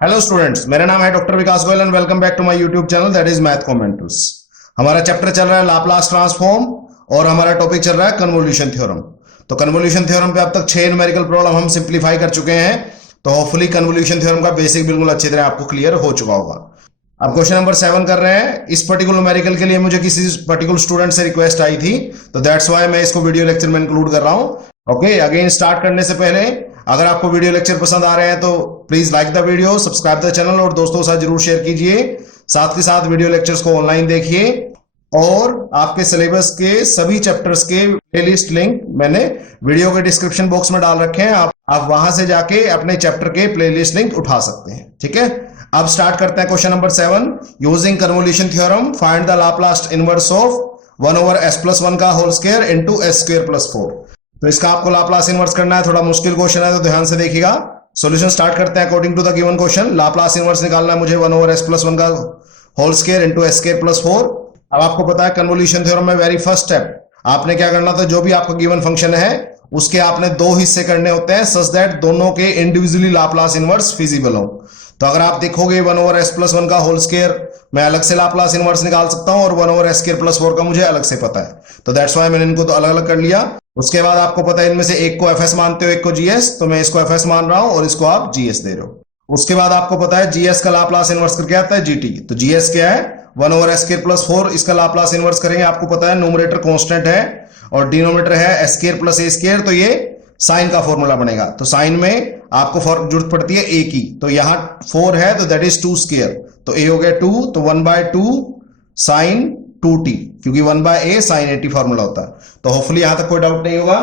Hello students, मेरा नाम है doctor Vikas Goyal and welcome back to my YouTube channel that is math comments. हमारा chapter चल रहा है लाप्लास ट्रांसफॉर्म और हमारा टॉपिक चल रहा है कन्वोल्यूशन थ्योरम। तो कन्वोल्यूशन थ्योरम पे अब तक 6 न्यूमेरिकल प्रॉब्लम हम सिंप्लीफाई कर चुके हैं। तो होपफुली कन्वोल्यूशन थ्योरम का बेसिक बिल्कुल अच्छी तरह आपको क्लियर हो चुका होगा। अब क्वेश्चन नंबर 7 कर रहे हैं। इस पर्टिकुलर न्यूमेरिकल के लिए मुझे किसी पर्टिकुलर स्टूडेंट से रिक्वेस्ट आई थी, तो दैट्स व्हाई मैं इसको वीडियो लेक्चर में इंक्लूड कर रहा हूं। ओके, अगेन स्टार्ट करने से पहले अगर आपको वीडियो लेक्चर पसंद आ रहे हैं तो please like the video, subscribe the channel और दोस्तों के साथ जरूर शेयर कीजिए। साथ के साथ वीडियो लेक्चर्स को ऑनलाइन देखिए और आपके सिलेबस के सभी चैप्टर्स के प्लेलिस्ट लिंक मैंने वीडियो के डिस्क्रिप्शन बॉक्स में डाल रखे हैं। आप वहां से जाके अपने चैप्टर के प्लेलिस्ट लिंक उठा सकते हैं। ठीक है, अब स्टार्ट करते हैं question number 7। Using convolution theorem find the Laplace inverse of 1/s+1 का होल स्क्वायर इनटू s²+4। तो इसका आपको लाप्लास इनवर्स करना है। थोड़ा मुश्किल क्वेश्चन है तो ध्यान से देखिएगा। सॉल्यूशन स्टार्ट करते हैं according to the given question. Laplace inverse निकालना है मुझे 1/s+1 का होल स्क्वायर इनटू s²+4। अब आपको पता है कन्वोल्यूशन थ्योरम में वेरी फर्स्ट स्टेप आपने क्या करना था, जो भी आपका गिवन फंक्शन है उसके आपने दो हिस्से करने होते हैं सच दैट दोनों के इंडिविजुअली लाप्लास इनवर्स फिजिबल हो। तो अगर आप देखोगे 1/s+1 का होल स्क्वायर मैं अलग से लाप्लास इनवर्स निकाल सकता हूं और 1/s²+4 का मुझे अलग से पता है, तो दैट्स व्हाई मैंने इनको तो अलग अलग कर लिया। उसके बाद आपको पता है इनमें से एक को fs मानते हो, एक को gs, तो मैं इसको fs मान रहा हूं और इसको आप gs दे रहे हो। उसके बाद आपको पता है gs का लाप्लास इनवर्स करके आता है gt, तो gs क्या है 1/s²+4। इसका लाप्लास इनवर्स करेंगे, आपको पता है न्यूमरेटर कांस्टेंट है और डिनोमिनेटर है s²+a², तो ये साइन का फॉर्मूला बनेगा। तो साइन में आपको जरूरत पड़ती है a की, तो यहां 4 है तो दैट इज 2², तो a हो गया 2, तो 1/2 साइन 2t, क्योंकि 1/a साइन 80 फॉर्मूला होता है। तो होपफुली यहां तक कोई डाउट नहीं होगा।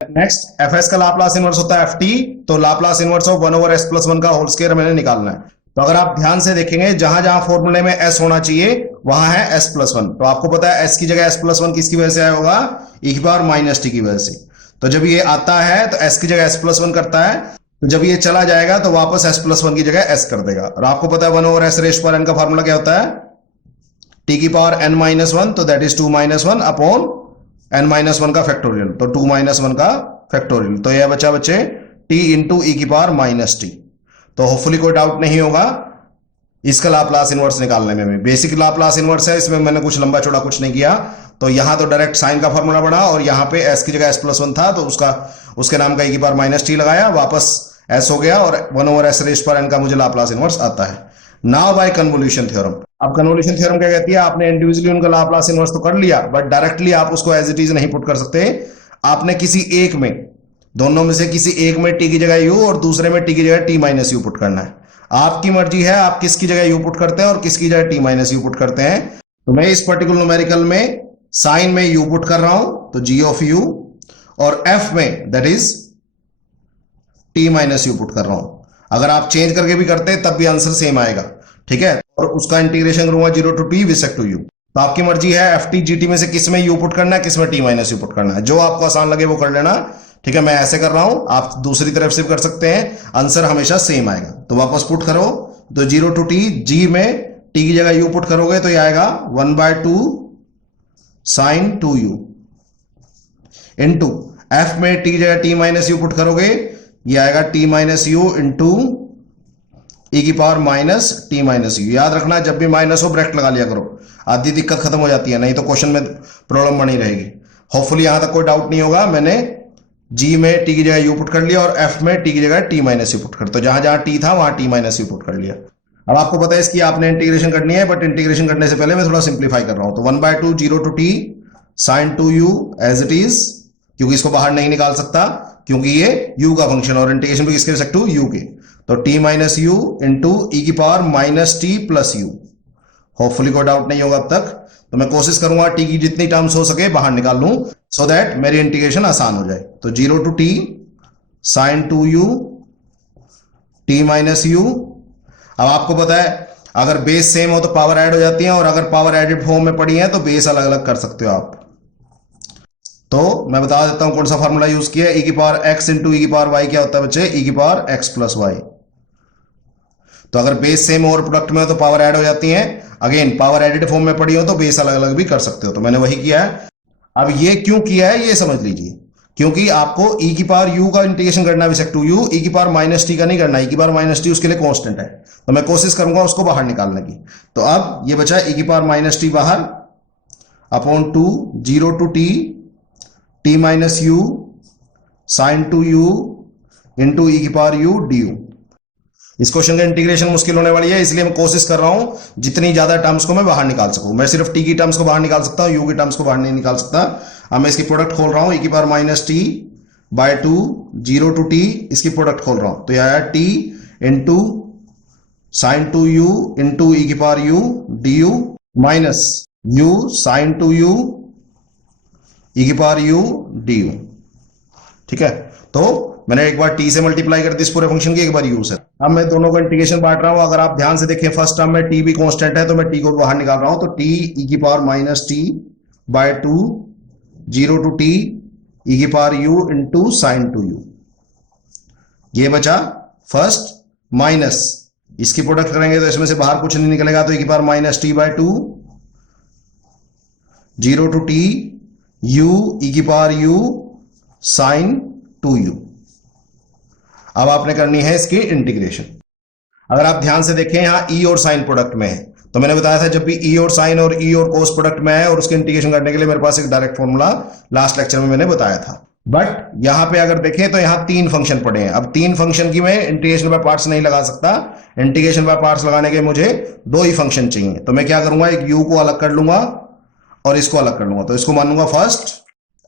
नेक्स्ट fs का लाप्लास इनवर्स होता है ft, तो लाप्लास इनवर्स ऑफ 1/s+1 का होल स्क्वायर मैंने निकालना है। तो अगर आप ध्यान से देखेंगे जहां जहां फॉर्मूले में s होना चाहिए वहां है s+1, तो आपको पता है s की जगह s+1 किसकी वजह से आया होगा, e⁻t की वजह से। तो जब ये आता है तो s की जगह s+1 करता है, तो जब ये चला जाएगा तो वापस s+1 की जगह s कर देगा। और आपको पता है 1/s⁻n का फॉर्मूला क्या होता है, t⁻n−1, तो दैट इज 2-1 अपॉन n-1 का फैक्टोरियल, तो 2-1 का फैक्टोरियल। तो यह बचा बच्चे t इंटू e⁻t। तो होपफुली कोई डाउट नहीं होगा इसका लाप्लास इनवर्स निकालने में। बेसिक लाप्लास इनवर्स है, इसमें मैंने कुछ लंबा चौड़ा कुछ नहीं किया। तो यहां तो डायरेक्ट साइन का फॉर्मूला बना और यहां पे s की जगह s+1 था तो उसके नाम का e⁻t लगाया, वापस s हो गया और 1/s⁻n का मुझे लाप्लास इनवर्स आता है। Now by convolution theorem. अब कन्वोल्यूशन थ्योरम क्या कहती है, आपने इंडिविजुअली उनका लाप्लास इनवर्स तो कर लिया, बट डायरेक्टली आप उसको एज इट इज नहीं पुट कर सकते। आपने किसी एक में, दोनों में से किसी एक में t की जगह u और दूसरे में t की जगह t-u पुट करना है। आपकी मर्जी है आप किसकी जगह u पुट करते हैं और किसकी जगह t-u पुट करते हैं। तो मैं इस पर्टिकुलर न्यूमेरिकल में साइन में u पुट कर रहा हूं, तो g ऑफ u, और f में दैट इज t-u पुट कर रहा हूं। अगर आप चेंज करके भी करते हैं तब भी आंसर सेम आएगा। ठीक है, और उसका इंटीग्रेशन करूंगा 0 to t with respect to u। तो आपकी मर्जी है ft gt में से किस में u पुट करना है, किस में t-u पुट करना है, जो आपको आसान लगे वो कर लेना। ठीक है, मैं ऐसे कर रहा हूं, आप दूसरी तरफ से कर सकते हैं, आंसर हमेशा सेम आएगा। तो वापस पुट करो, तो 0 to t, g में t की जगह u पुट करोगे तो ये आएगा 1/2 साइन 2u इंटू f में t की जगह t-u पुट करोगे ये आएगा t-u इंटू e⁻t-u। याद रखना जब भी माइनस हो ब्रैकेट लगा लिया करो, आधी दिक्कत खत्म हो जाती है, नहीं तो क्वेश्चन में प्रॉब्लम बनी रहेगी। होपफुली यहां तक कोई डाउट नहीं होगा। मैंने g में t की जगह u पुट कर लिया और f में t की जगह t-u पुट कर, तो जहां जहां t था वहां t-u पुट कर लिया। अब आपको पता है इसकी आपने इंटीग्रेशन करनी है, बट इंटीग्रेशन करने से पहले मैं थोड़ा सिंप्लीफाई कर रहा हूं। तो 1/2 0 to t sine 2u as it is, क्योंकि इसको बाहर नहीं निकाल सकता क्योंकि ये u का फंक्शन और इंटीग्रेशन भी किसके रिस्पेक्ट टू u के, तो t-u इंटू e⁻t+u। होपफुली कोई डाउट नहीं होगा अब तक। तो मैं कोशिश करूंगा t की जितनी टर्म्स हो सके बाहर निकाल लूं सो दैट मेरी इंटीग्रेशन आसान हो जाए। तो 0 to t sine 2u t-u। अब आपको पता है अगर बेस सेम हो तो पावर ऐड हो जाती है, और अगर पावर एडेड फॉर्म में पड़ी है तो बेस अलग अलग कर सकते हो आप। तो मैं बता देता हूं कौन सा फॉर्मूला यूज किया है। e⁻x इंटू e⁻y क्या होता है बच्चे, e⁻x+y। तो अगर बेस सेम और प्रोडक्ट में हो तो पावर ऐड हो जाती है, अगेन पावर एडेड फॉर्म में पड़ी हो तो बेस अलग अलग भी कर सकते हो, तो मैंने वही किया है। अब ये क्यों किया है ये समझ लीजिए। क्योंकि आपको e की पावर u का इंटीग्रेशन करना है टू यू, e की पावर माइनस टी का नहीं करना, e की पावर माइनस टी उसके लिए कांस्टेंट है, तो मैं कोशिश करूंगा उसको बाहर निकालने की। तो अब ये बचा e की पावर माइनस टी बाहर upon two, 0 to t, t minus u sine two u into e की पावर यू डी यू। इस क्वेश्चन का इंटीग्रेशन मुश्किल होने वाली है, इसलिए मैं कोशिश कर रहा हूं जितनी ज्यादा टर्म्स को मैं बाहर निकाल सकूं। मैं सिर्फ टी की टर्म्स को बाहर निकाल सकता हूं, यू की टर्म्स को बाहर नहीं निकाल सकता। अब मैं इसकी प्रोडक्ट खोल रहा हूं, ई की power minus t by two, 0 to t, इसकी प्रोडक्ट खोल रहा हूं, तो यह आया t into sine two u into e की power u d u minus u sine two u e की पावर यू डी यू। ठीक है, तो मैंने एक बार t से मल्टीप्लाई कर दी इस पूरे फंक्शन की, एक बार u से। अब मैं दोनों का इंटीग्रेशन बांट रहा हूं। अगर आप ध्यान से देखें फर्स्ट टर्म में t भी कांस्टेंट है, तो मैं t को बाहर निकाल रहा हूं, तो t e की power minus t by two, 0 to t e की power u into sine two u. ये बचा फर्स्ट, माइनस इसकी प्रोडक्ट करेंगे तो इसमें से बाहर कुछ नहीं निकलेगा, तो e की power minus t by two, 0 to t u e की power u sine two u. अब आपने करनी है इसकी इंटीग्रेशन। अगर आप ध्यान से देखें यहां e और साइन प्रोडक्ट में है, तो मैंने बताया था जब भी e और साइन और e और कोस प्रोडक्ट में है और उसके इंटीग्रेशन करने के लिए मेरे पास एक डायरेक्ट फॉर्मूला लास्ट लेक्चर में मैंने बताया था। बट यहां पे अगर देखें तो यहां तीन फंक्शन पड़े हैं। अब तीन फंक्शन की मैं इंटीग्रेशन बाय पार्ट्स नहीं लगा सकता, इंटीग्रेशन बाय पार्ट्स लगाने के मुझे दो ही फंक्शन चाहिए। तो मैं क्या करूंगा, एक u को अलग कर लूंगा और इसको अलग कर लूंगा, तो इसको मान लूंगा फर्स्ट।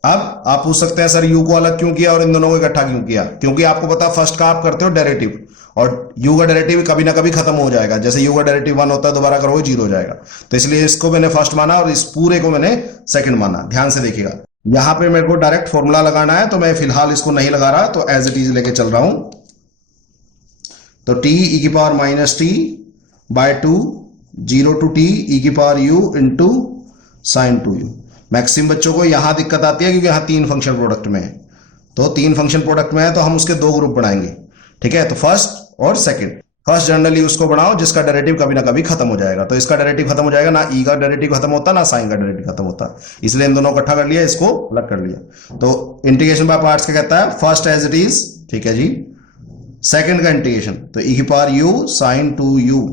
अब आप पूछ सकते हैं सर u को अलग क्यों किया और इन दोनों को इकट्ठा क्यों किया? क्योंकि आपको पता फर्स्ट का आप करते हो डेरिवेटिव, और u का डेरिवेटिव कभी ना कभी खत्म हो जाएगा। जैसे u का डेरिवेटिव 1 होता है, दोबारा करोगे 0 हो जाएगा। तो इसलिए इसको मैंने फर्स्ट माना और इस पूरे को मैंने सेकंड माना। ध्यान से देखिएगा, यहां पे मेरे को डायरेक्ट फॉर्मूला लगाना है, तो मैं फिलहाल इसको नहीं लगा रहा, तो एज इट इज लेके चल रहा हूं। तो t e की power minus t by two, 0 to t e की power u into sine two u. Maximum बच्चों को यहां दिक्कत आती है क्योंकि यहां तीन फंक्शन प्रोडक्ट में है, तो तीन फंक्शन प्रोडक्ट में है तो हम उसके दो ग्रुप बनाएंगे। ठीक है, तो फर्स्ट और सेकंड। फर्स्ट जनरली उसको बनाओ जिसका डेरिवेटिव कभी ना कभी खत्म हो जाएगा, तो इसका डेरिवेटिव खत्म हो जाएगा, ना ई का डेरिवेटिव खत्म होता ना साइन का डेरिवेटिव खत्म होता, इसलिए इन दोनों को इकट्ठा कर लिया, इसको अलग कर लिया। तो इंटीग्रेशन बाय पार्ट्स क्या कहता है, फर्स्ट एज इट इज, ठीक है जी। सेकंड का इंटीग्रेशन, तो ई की power u sine two u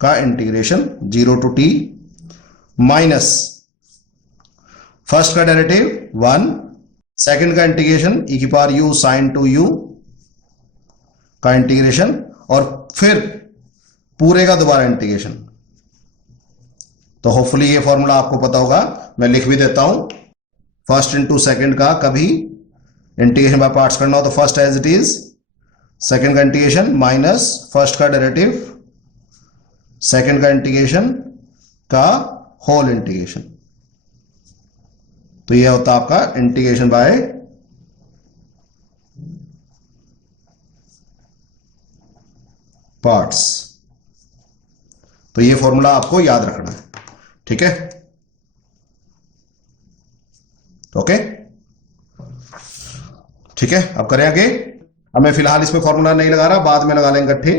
का integration 0 to t minus first का डेरिवेटिव 1, सेकंड का इंटीग्रेशन ई की power u sine two u का इंटीग्रेशन, और फिर पूरे का दोबारा इंटीग्रेशन। तो होपफुली ये फॉर्मूला आपको पता होगा, मैं लिख भी देता हूं। फर्स्ट इंटू सेकंड का कभी इंटीग्रेशन बाय पार्ट्स करना हो तो first as it is, second का इंटीग्रेशन माइनस फर्स्ट का डेरिवेटिव, सेकंड का इंटीग्रेशन का होल इंटीग्रेशन। तो यह होता है आपका इंटीग्रेशन बाय पार्ट्स। तो यह फॉर्मूला आपको याद रखना है, ठीक है, ओके, ठीक है। अब करें आगे। अब मैं फिलहाल इसमें फॉर्मूला नहीं लगा रहा, बाद में लगा लेंगे इकट्ठे,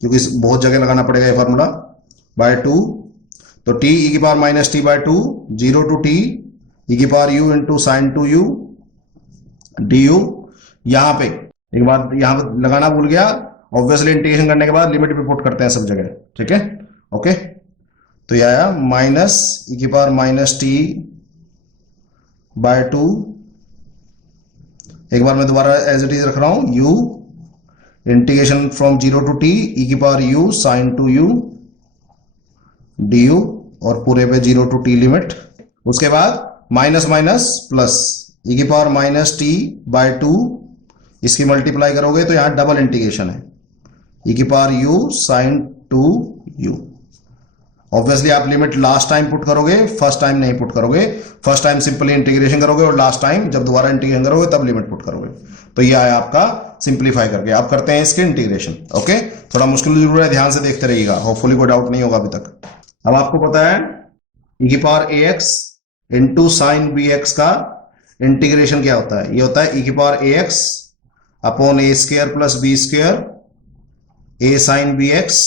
क्योंकि बहुत जगह लगाना पड़ेगा ये फॉर्मूला। बाय टू, तो टी ई की power minus t by two, 0 to t e की power u into sine two u d u. यहां पे एक बात यहां पे लगाना भूल गया, ऑब्वियसली इंटीग्रेशन करने के बाद लिमिट भी पुट करते हैं सब जगह, ठीक है, ओके। तो यह आया माइनस ई की power minus t by to, एक बार मैं दोबारा एज इट इज रख रहा हूं, u integration from 0 to t e की power u sine two u d u, और पूरे पे 0 टू t लिमिट। उसके बाद माइनस माइनस प्लस ई की power minus t by to, इसकी मल्टीप्लाई करोगे तो यहां डबल इंटीग्रेशन है, ई की power u sine two you. Obviously आप लिमिट लास्ट टाइम पुट करोगे, फर्स्ट टाइम नहीं पुट करोगे। फर्स्ट टाइम सिंपली इंटीग्रेशन करोगे और लास्ट टाइम जब दोबारा इंटीग्रेशन करोगे तब लिमिट पुट करोगे। तो ये आया आपका सिंप्लीफाई करके। आप करते हैं इसके इंटीग्रेशन, ओके। थोड़ा मुश्किल जरूर है, ध्यान से देखते रहिएगा, होपफुली कोई डाउट नहीं होगा अभी तक। अब आपको पता है ई की power a x into sine b x का इंटीग्रेशन क्या होता है, ये होता है ई की power a x upon a square plus b square a sine b x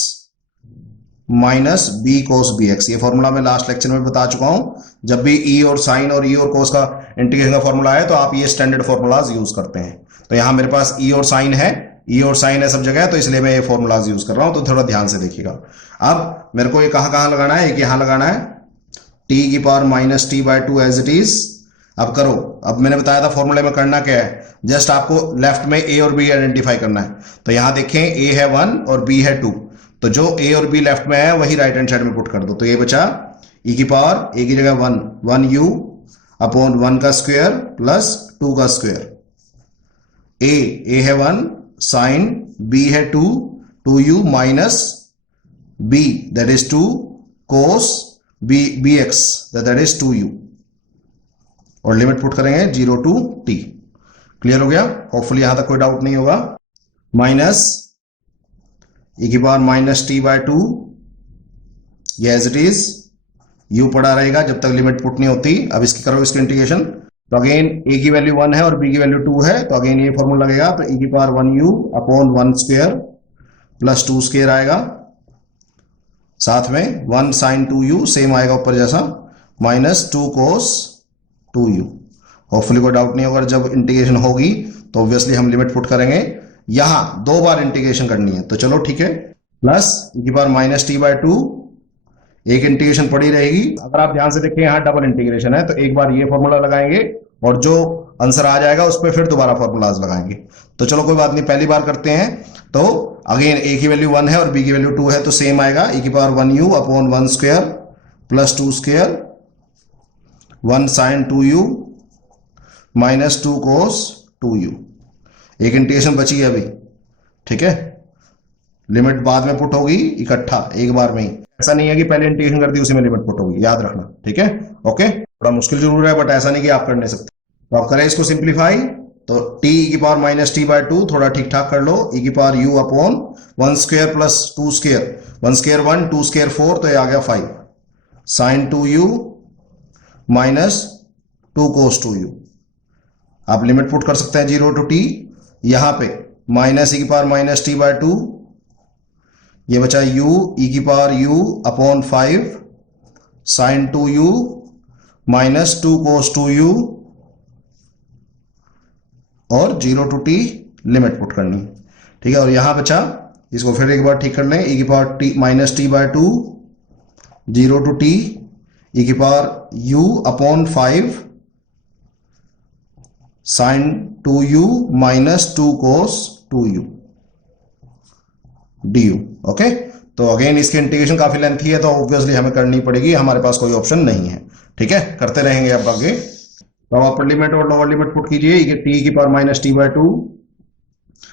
minus b cos b x. ये फॉर्मूला मैं लास्ट लेक्चर में बता चुका हूं। जब भी ई और साइन और ई और कोस का इंटीग्रेशन का फॉर्मूला है तो आप ये स्टैंडर्ड फॉर्मूलाज यूज करते हैं। तो यहां मेरे पास ई और साइन है, ई और साइन है सब जगह, तो इसलिए मैं ये फॉर्मूलाज यूज कर रहा हूं। तो थोड़ा ध्यान से देखिएगा। अब मेरे को ये कहां लगाना है, एक यहां लगाना है, टी की power minus t by two as it is. अब करो, अब मैंने बताया था फॉर्मूले में करना क्या है, जस्ट आपको लेफ्ट में ए और बी आइडेंटिफाई करना है। तो यहां देखें ए है 1 और बी है 2, तो जो ए और बी लेफ्ट में है वही राइट हैंड साइड में पुट कर दो। तो ये बचा ई की पावर ए की जगह 1 यू अपॉन 1 का स्क्वायर प्लस 2 का स्क्वायर। ए है 1 साइन, बी है 2 u minus b that is 2 cos b x that is 2 u, और लिमिट पुट करेंगे 0 टू टी। क्लियर हो गया? होपफुली यहां तक कोई डाउट नहीं होगा। माइनस ई की पावर माइनस टी बाय 2, ये एज इट इज यू पड़ा रहेगा जब तक लिमिट पुट नहीं होती। अब इसकी करो इसकी इंटीग्रेशन, तो अगेन ए की वैल्यू 1 है और बी की वैल्यू 2 है, तो अगेन ये फॉर्मूला लगेगा। तो ई की power 1 u upon 1 square plus 2 square आएगा, साथ में 1 साइन 2 यू सेम आएगा ऊपर जैसा, माइनस 2 कोस 2 यू। होपफुली कोई डाउट नहीं होगा। जब इंटीग्रेशन होगी तो ऑब्वियसली हम लिमिट पुट करेंगे। यहां 2 बार इंटीग्रेशन करनी है, तो चलो ठीक है। प्लस ई की पावर माइनस टी बाय 2, एक इंटीग्रेशन पड़ी रहेगी। अगर आप ध्यान से देखें यहां डबल इंटीग्रेशन है, तो एक बार ये फॉर्मूला लगाएंगे और जो आंसर आ जाएगा उस पर फिर दोबारा फॉर्मूलाज लगाएंगे। तो चलो कोई बात नहीं, पहली बार करते हैं। तो अगेन ए की वैल्यू 1 है और बी की वैल्यू 2 है, तो सेम आएगा ई की power 1 u upon 1 square plus 2 square 1 sine 2 u minus 2 cos 2 u. एक इंटीग्रेशन बची है अभी, ठीक है। लिमिट बाद में पुट होगी इकट्ठा एक बार में ही, ऐसा नहीं है कि पहले इंटीग्रेशन कर दी उसी में लिमिट पुट होगी, याद रखना, ठीक है। ओके, थोड़ा मुश्किल जरूर है बट ऐसा नहीं कि आप कर नहीं सकते। तो आप करें इसको सिंप्लीफाई, तो टी की पावर माइनस टी बाय 2 थोड़ा ठीक ठाक कर लो, ई की power u upon 1 square plus 2 square, 1 square 1 2 square 4, तो ये आ गया 5 sine 2 u minus 2 cos 2 u. आप लिमिट पुट कर सकते हैं 0 टू टी। यहां पे माइनस ई की पावर माइनस टी बाय 2, ये बचा यू ई की power u upon 5 sine 2 u minus 2 cos 2 u, और 0 टू टी लिमिट पुट करनी, ठीक है। और यहां बचा, इसको फिर एक बार ठीक कर लें, ई की power t minus t by 2 0 to t e की power u upon 5 sine 2 u minus 2 cos 2 u d u. Okay, तो अगेन इसकी इंटीग्रेशन काफी लेंथी है, तो ऑब्वियसली हमें करनी पड़ेगी, हमारे पास कोई ऑप्शन नहीं है, ठीक है। करते रहेंगे अब आगे। तो अपर लिमिट और लोअर लिमिट पुट कीजिए। टी की power minus t by 2,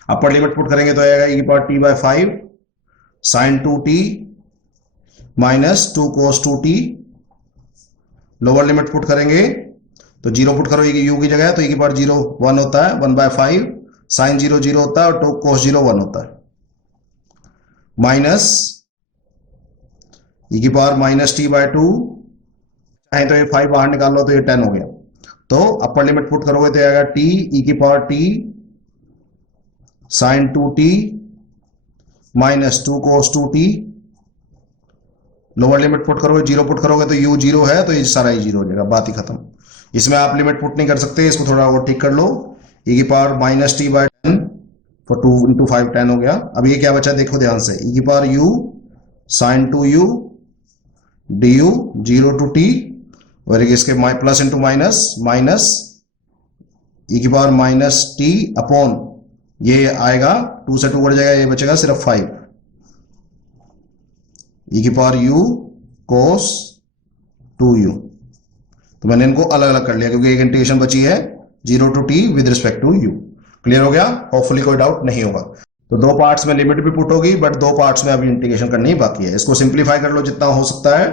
upper limit put करेंगे तो आएगा ई की power t by 5 sine 2 t minus 2 cos 2 t. Lower limit put करेंगे तो 0 पुट करो यू की जगह, तो ई की पावर 0 1 होता है, 1 बाय 5 साइन 0 0 होता है और 2 कोस 0 1 होता है, माइनस ई की पावर माइनस टी बाय 2, चाहे तो ये 5 बाहर निकाल लो तो ये 10 हो गया। तो अपर लिमिट पुट करोगे तो आएगा टी ई की power t sine 2 t minus 2 cos 2 t. Lower limit put करोगे 0 पुट करोगे तो यू 0 है, तो ये सारा ही 0 हो जाएगा, बात ही खत्म। इसमें आप लिमिट पुट नहीं कर सकते, इसको थोड़ा और ठीक कर लो। ई की power minus t by 10 for 2 into 5 10 हो गया। अब ये क्या बचा देखो ध्यान से, ई की power u sine 2 u d u 0 to t, और इसके plus into minus minus e की पावर माइनस टी अपॉन, ये आएगा 2 से 2 बढ़ जाएगा, ये बचेगा सिर्फ 5 ई की पावर यू कोस 2 यू। तो मैंने इनको अलग अलग कर लिया क्योंकि एक इंटीग्रेशन बची है 0 to t with respect to u. Clear हो गया? होपफुली कोई डाउट नहीं होगा। तो 2 पार्ट्स में लिमिट भी पुट होगी, बट 2 पार्ट्स में अभी इंटीग्रेशन करनी बाकी है। इसको सिंप्लीफाई कर लो जितना हो सकता है,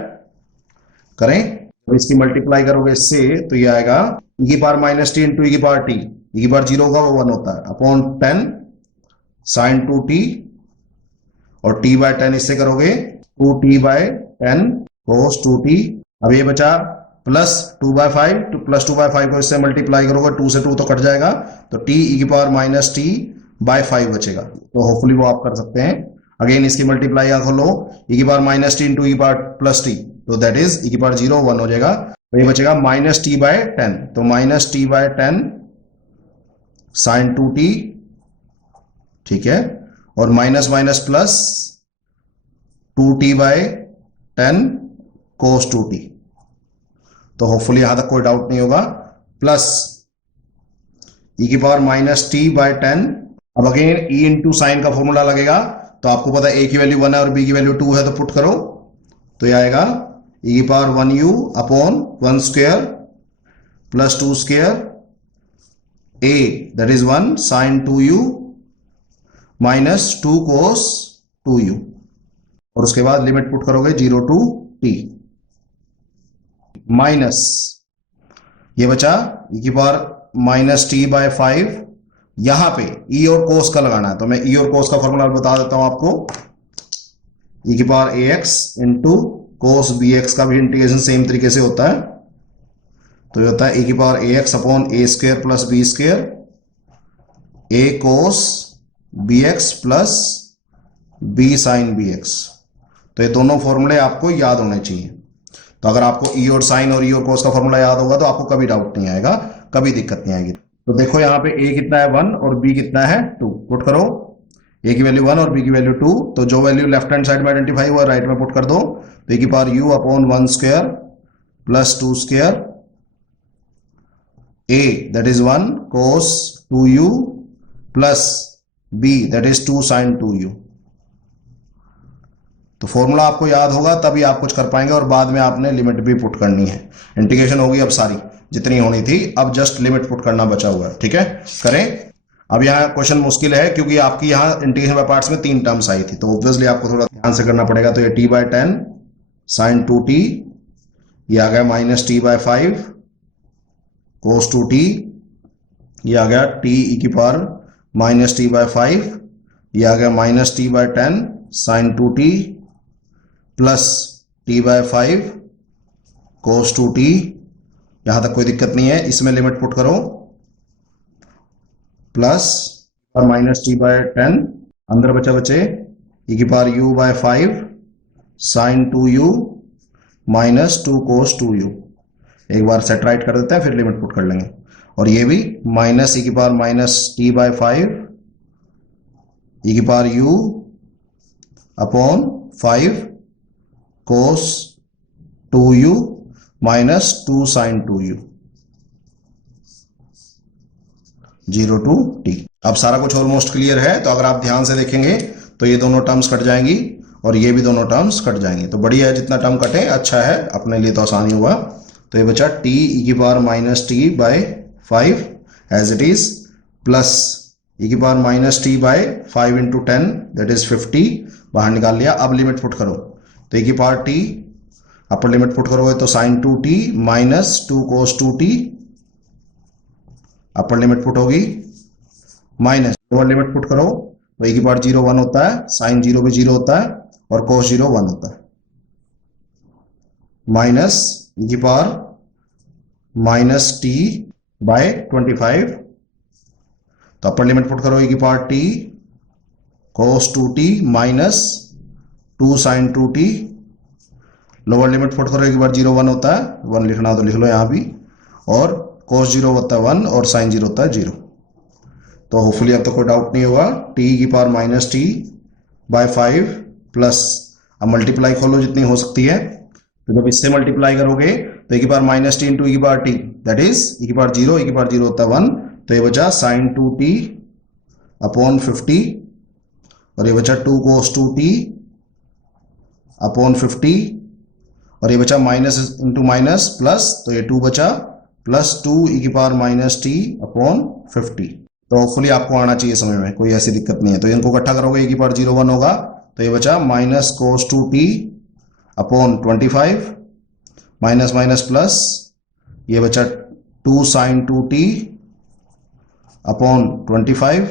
करें। तो इसकी मल्टीप्लाई करोगे इससे तो ये आएगा ई की power minus T into e की पावर टी, ई की पावर 0 होगा वो 1 होता है, अपॉन 10 साइन 2 टी, और टी बाय 10 इससे करोगे 2 टी बाय 10 कोस 2 टी। अब ये बचा प्लस 2 बाय 5, तो प्लस 2 बाय 5 को इससे मल्टीप्लाई करोगे 2 से 2 तो कट जाएगा, तो टी ई की पावर माइनस टी बाय 5 बचेगा। तो होपफुली वो आप कर सकते हैं। अगेन इसकी मल्टीप्लाई यहां खोलो, e की power minus T into e की पावर प्लस टी, तो दैट इज e की पावर 0 1 हो जाएगा, तो ये बचेगा माइनस टी बाय 10, तो minus t by 10 sine 2t, ठीक है, और minus minus plus 2t by 10 cos 2t, तो होपफुली यहां तक कोई डाउट नहीं होगा, प्लस e की पावर माइनस टी बाय 10, अब अगेन e इंटू साइन का फॉर्मूला लगेगा, तो आपको पता है a की वैल्यू 1 है और b की वैल्यू 2 है, तो पुट करो, तो ये आएगा e की power 1u upon 1 square plus 2 square a that is 1 sine 2u minus 2 cos 2u, और उसके बाद लिमिट पुट करोगे 0 टू t, माइनस ये बचा e की पावर माइनस टी बाय 5, यहां पे e और कोस का लगाना है, तो मैं e और कोस का फॉर्मूला बता देता हूं आपको, e की power ax into cos bx का भी इंटीग्रेशन सेम तरीके से होता है, तो ये होता है e की power ax upon a square plus b square a cos bx plus b sine bx, तो ये दोनों फॉर्मूले आपको याद होने चाहिए, तो अगर आपको e और साइन और e और कोस का फॉर्मूला याद होगा तो आपको कभी डाउट नहीं आएगा, कभी दिक्कत नहीं आएगी। तो देखो यहाँ पे a कितना है 1 और b कितना है 2, पुट करो, a की वैल्यू 1 और b की वैल्यू 2, तो जो वैल्यू लेफ्ट हैंड साइड में आइडेंटिफाई हुआ राइट में पुट कर दो, तो a की power u upon 1 square plus 2 square a that is 1 cos 2u plus b that is 2 sine 2u, तो फॉर्मूला आपको याद होगा तभी आप कुछ कर पाएंगे, और बाद में आपने लिमिट भी पुट करनी है, इंटीग्रेशन होगी अब सारी जितनी होनी थी, अब जस्ट लिमिट पुट करना बचा हुआ है, ठीक है, करें। अब यहाँ क्वेश्चन मुश्किल है क्योंकि आपकी यहाँ इंटीग्रेशन बाय पार्ट्स में 3 टर्म्स आई थी, तो ऑब्वियसली आपको थोड़ा ध्यान से करना पड़ेगा, तो ये t बाय 10 साइन 2t, ये आ गया minus t by 5 cos 2t, ये आ गया t e की पावर माइनस टी बाय 5, ये आ गया minus t by 10 sine 2t plus t by 5 cos 2t, यहां तक कोई दिक्कत नहीं है, इसमें लिमिट पुट करो, प्लस और माइनस टी बाय 10, अंदर बचा बचे e की power u by 5 sine 2u minus 2 cos 2u, एक बार सेट राइट कर देते हैं फिर लिमिट पुट कर लेंगे, और ये भी माइनस e की power minus t by 5 e की power u upon 5 cos 2u minus 2 sine 2u, 0 to t। अब सारा कुछ ऑलमोस्ट क्लियर है, तो अगर आप ध्यान से देखेंगे तो ये दोनों टर्म्स कट जाएंगी और ये भी दोनों टर्म्स कट जाएंगी, तो बढ़िया है, जितना टर्म कटे अच्छा है, अपने लिए तो आसानी हुआ, तो ये बचा t e की power minus t by 5 as it is, plus e की power minus t by 5 into 10 that is 50, बाहर निकाल लिया। अब लिमिट पुट करो, तो e की पावर t अपर लिमिट पुट करोगे तो साइन 2t माइनस 2 कोस 2t, अपर लिमिट पुट होगी, माइनस लोअर लिमिट पुट करो तो e की पावर 0 1 होता है, साइन 0 भी 0 होता है और कोस 0 1 होता है, माइनस e की पावर माइनस t बाय 25, तो अपर लिमिट पुट करो e की power t cos 2t minus 2 sine 2t, lower limit put करो e की पावर 0 1 होता है, 1 लिखना हो तो लिख लो यहां भी, और कोस 0 होता है 1 और साइन 0 होता है 0, तो होपफुली अब तो कोई डाउट नहीं होगा। t की power minus t by 5 plus, अब मल्टीप्लाई खोलो जितनी हो सकती है, तो जब इससे मल्टीप्लाई करोगे तो e की power minus T into e की power T that is e की पावर 0, e की पावर 0 होता है 1, तो ये बचा साइन 2t अपॉन 50, और ये बचा 2 कोस 2t अपॉन 50, और ये बचा माइनस इंटू माइनस प्लस, तो ये 2 बचा प्लस 2 e की पावर माइनस टी अपॉन 50, तो होपफुली आपको आना चाहिए समझ में, कोई ऐसी दिक्कत नहीं है। तो इनको इकट्ठा करोगे e की पावर 0 1 होगा, तो ये बचा minus cos 2t upon 25 minus minus plus, ये बचा 2 साइन 2t अपॉन 25,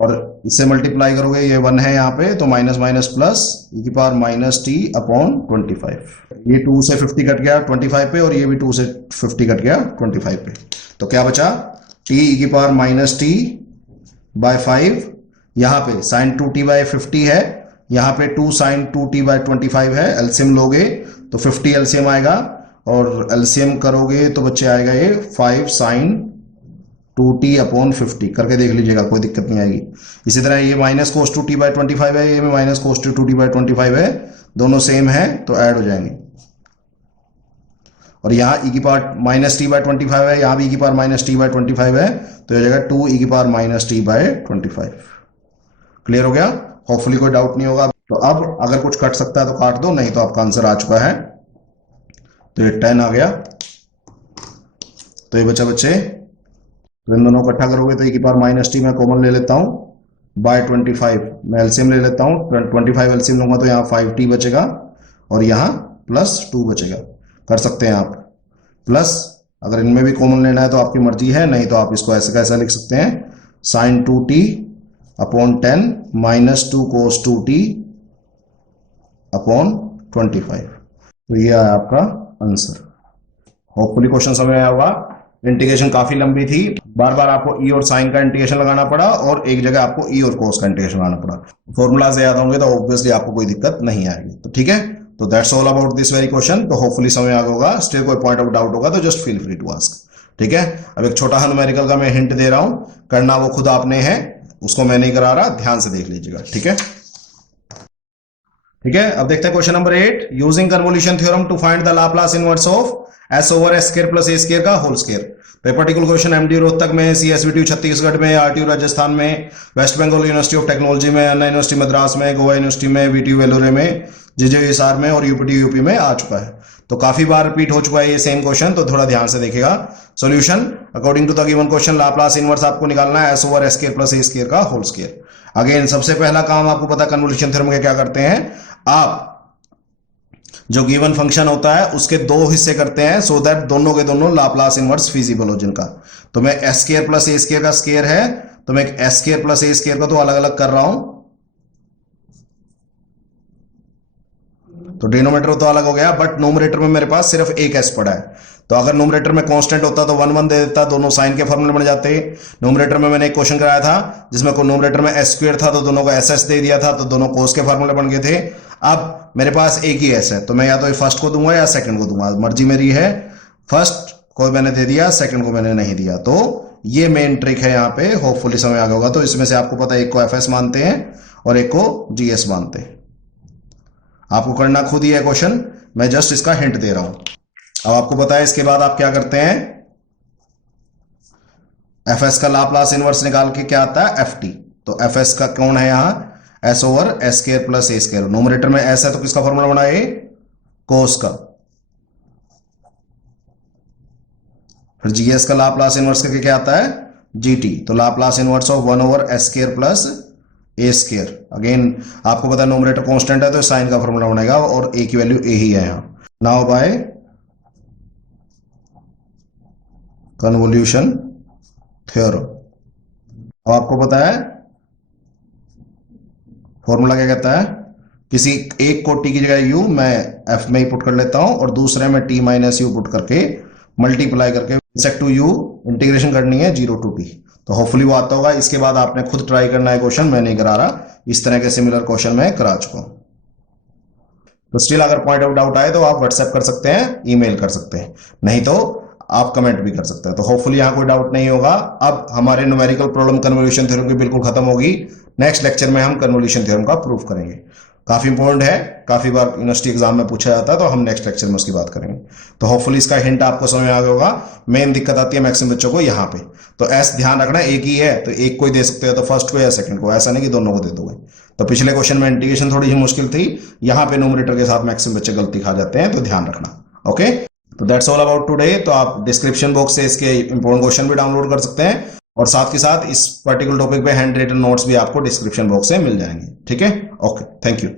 और इससे मल्टीप्लाई करोगे ये 1 है यहाँ पे, तो माइनस माइनस प्लस e की पावर माइनस टी अपॉन 25, ये 2 से 50 कट गया 25 पे, और ये भी 2 से 50 कट गया 25 पे, तो क्या बचा t e की पावर माइनस टी बाय 5, यहाँ पे साइन 2t बाय 50 है, यहाँ पे 2 sin 2t/25 है, एलसीएम लोगे तो 50 एलसीएम आएगा, और एलसीएम करोगे तो बच्चे आएगा ये 5 sin 2t/50 करके देख लीजिएगा, कोई दिक्कत नहीं आएगी। इसी तरह ये माइनस कोस 2t/25 है, ये भी माइनस कोस 2t/25 है, दोनों सेम है तो ऐड हो जाएंगे। और यहाँ e की पावर माइनस t/25 है, यहाँ भी e की पावर माइनस t/25 है, तो हो जाएगा 2 e की पावर माइनस t/25। क्लियर हो गया? होपफुली कोई डाउट नहीं होगा। तो अब अगर कुछ कट सकता है तो काट दो, नहीं तो आपका आंसर आ चुका है। तो ये 10 आ गया, तो ये बच्चा बच्चे इन दोनों इकट्ठा करोगे तो e की पावर माइनस टी मैं कॉमन ले लेता हूं बाय 25, मैं एलसीएम ले लेता हूं, 25 एलसीएम लूंगा तो यहाँ 5t बचेगा और यहाँ प्लस 2 बचेगा। कर सकते हैं आप, प्लस अगर इनमें भी कॉमन लेना है तो आपकी मर्जी है, नहीं तो आप इसको ऐसे कैसा लिख सकते हैं, sin 2t/10 minus 2 cos 2t/25। तो ये आया आपका आंसर। होपफुली क्वेश्चन समझ आया होगा। इंटीग्रेशन काफी लंबी थी, बार बार आपको ई और साइन का इंटीग्रेशन लगाना पड़ा और एक जगह आपको ई और कोस का इंटीग्रेशन लगाना पड़ा। फॉर्मूलाज याद होंगे तो ऑब्वियसली आपको कोई दिक्कत नहीं आएगी। तो ठीक है, तो that's all about this very question. तो होपफुली समझ आ गया होगा। स्टिल कोई पॉइंट ऑफ डाउट होगा तो just feel free to ask. ठीक है, अब एक छोटा सा न्यूमेरिकल का मैं हिंट दे रहा हूं, करना वो खुद आपने है, उसको मैं नहीं करा रहा, ध्यान से देख लीजिएगा। ठीक है, ठीक है। अब देखते हैं question number 8, using convolution theorem to find the Laplace inverse of s over s square plus a square का होल स्क्वायर। तो पर्टिकुलर क्वेश्चन एमडी रोहतक में, सीएसबीटी छत्तीसगढ़ में, आरटीयू राजस्थान में, West Bengal University of Technology में, अन्ना यूनिवर्सिटी मद्रास में, गोवा यूनिवर्सिटी में, VTU Vellore में, JJSR में और यूपीटी यूपी में आ चुका है। तो काफी बार रिपीट हो चुका है ये सेम क्वेश्चन, तो थोड़ा ध्यान से देखिएगा। Solution according to the given question, Laplace inverse आपको निकालना है s over s square plus a square का होल स्क्वायर। अगेन सबसे पहला काम आपको पता है कन्वोल्यूशन थ्योरम में क्या करते हैं, आप जो गिवन फंक्शन होता है उसके दो हिस्से करते हैं सो दैट दोनों के दोनों लाप्लास इनवर्स फिजिबल हो जिनका। तो मैं S square plus a square का स्क्वायर है, तो मैं S square plus a square का तो अलग अलग कर रहा हूं, तो डिनोमिनेटर तो अलग हो गया, बट नोमरेटर में मेरे पास सिर्फ एक एस पड़ा है। तो अगर नोमरेटर में कांस्टेंट होता तो 1 1 दे देता, दोनों साइन के फॉर्मूले बन जाते। नोमरेटर में मैंने एक क्वेश्चन कराया था जिसमें को नोमरेटर में एस स्क्वायर था तो दोनों को एस एस दे दिया था, तो दोनों कोस के फॉर्मूले बन गए थे। अब मेरे पास एक ही एस है, तो मैं या तो फर्स्ट को दूंगा या सेकंड को दूंगा, मर्जी मेरी है। फर्स्ट को मैंने दे दिया, सेकंड को मैंने नहीं दिया। तो ये मेन ट्रिक है यहाँ पे, होपफुली समझ आ गया होगा। तो इसमें से आपको पता है एक को एफ एस मानते हैं और एक को जी एस मानते हैं। आपको करना खुद ही है क्वेश्चन, मैं जस्ट इसका हिंट दे रहा हूं। अब आपको पता है इसके बाद आप क्या करते हैं, एफ एस का लाप्लास इनवर्स निकाल के क्या आता है, एफ टी। तो एफ एस का कौन है यहां, s over s square plus a square. Numerator में एस है तो किसका फॉर्मूला बना, ए कोस का। फिर जीएस का लाप्लास इनवर्स करके क्या आता है, जीटी। तो Laplace inverse of 1 over s square plus a square. Again आपको पता है नोमरेटर कांस्टेंट है तो साइन का फॉर्मूला बनेगा और ए की वैल्यू ए ही है यहां। नाउ बाय कन्वोल्यूशन थ्योरम, अब आपको पता है फॉर्मूला क्या कहता है, किसी एक को टी की जगह यू मैं एफ में ही पुट कर लेता हूं और दूसरे में टी माइनस यू पुट करके मल्टीप्लाई करके सेक टू यू इंटीग्रेशन करनी है 0 to t। तो होपफुली वो आता होगा। इसके बाद आपने खुद ट्राई करना है क्वेश्चन, मैं नहीं करा रहा, इस तरह के सिमिलर क्वेश्चन मैं करा चुका हूं। तो स्टिल अगर पॉइंट ऑफ डाउट आए तो आप व्हाट्सएप कर सकते हैं, ईमेल कर सकते हैं, नहीं तो आप कमेंट भी कर सकते हैं। तो होपफुली यहां कोई डाउट नहीं होगा। अब हमारे न्यूमेरिकल प्रॉब्लम कन्वोल्यूशन थ्योरम की बिल्कुल खत्म होगी। नेक्स्ट लेक्चर में हम कन्वोल्यूशन थ्योरम का प्रूफ करेंगे। काफी इंपॉर्टेंट है, काफी बार यूनिवर्सिटी एग्जाम में पूछा जाता है, तो हम नेक्स्ट लेक्चर में उसकी बात करेंगे। तो होपफुली इसका हिंट आपको समझ में आ गया होगा। मेन दिक्कत आती है मैक्सिमम बच्चों को यहाँ पे, तो एस ध्यान रखना एक ही है, तो एक को ही दे सकते हो, तो फर्स्ट को या सेकंड को, ऐसा नहीं कि दोनों को दे दोगे। तो पिछले क्वेश्चन में इंटीग्रेशन थोड़ी सी मुश्किल थी, यहाँ पे न्यूमरेटर के साथ मैक्सिमम बच्चे गलती खा जाते हैं, तो ध्यान रखना। ओके, तो दैट्स ऑल अबाउट टुडे। तो आप डिस्क्रिप्शन बॉक्स से इसके इंपॉर्टेंट क्वेश्चन भी डाउनलोड कर सकते हैं और साथ के साथ इस पर्टिकुलर टॉपिक पे हैंड रिटन नोट्स भी आपको डिस्क्रिप्शन बॉक्स से मिल जाएंगे। ठीक है, ओके, थैंक यू।